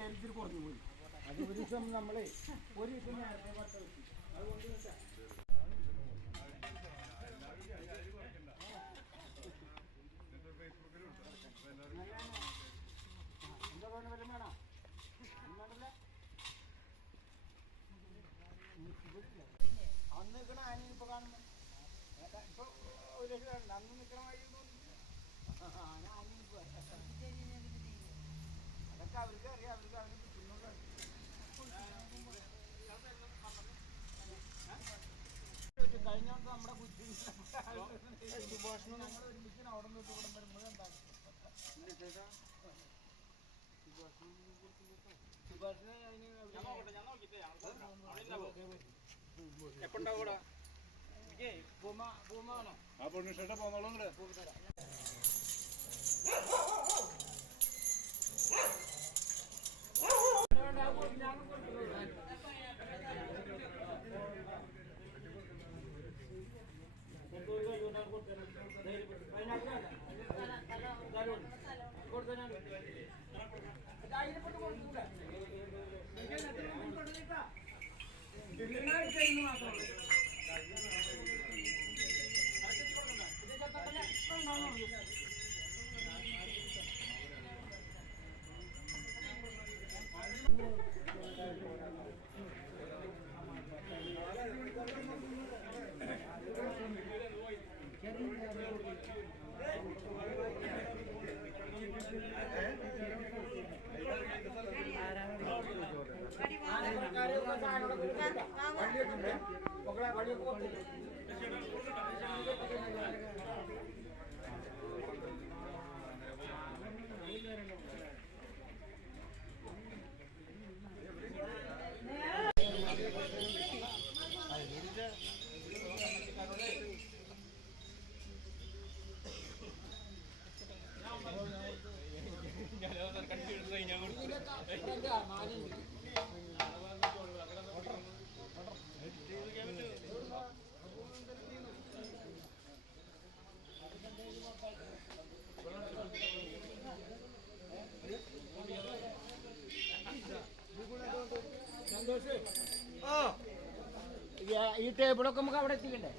മുട്ടയിൽ കുറഞ്ഞു പോയി. അത് ഒരു ദിവസം നമ്മളെ ഒരു ദിവസം നേരത്തെ മുട്ട വെച്ചു. അതുകൊണ്ട് എന്താ പറയുക വല്ലതും വേണോ? അന്ന് നിൽക്കണ ആന ഇപ്പൊ കാണുന്നു. ഇപ്പൊ ഒരു ലക്ഷം അന്ന് നിൽക്കണ വഴി ആന അതൊക്കെ അവർക്ക് അറിയാം. അവർക്ക് അവര് കിട്ടുന്നുള്ള കഴിഞ്ഞോണ്ട് നമ്മുടെ ബുദ്ധി സുഭാഷണം ഞങ്ങൾ ഒരുമിച്ച് അവിടെ നിന്ന് ഇവിടെ വരുമ്പോഴുണ്ടാകും. സുഭാഷിനെ എപ്പോണ്ടാവൂടാ പൂമാണോ ആ പൊണ്ണിഷേട്ട പോന്നോളൂ. ഈ ടേബിളൊക്കെ നമുക്ക് അവിടെ എത്തിക്കണ്ടേ?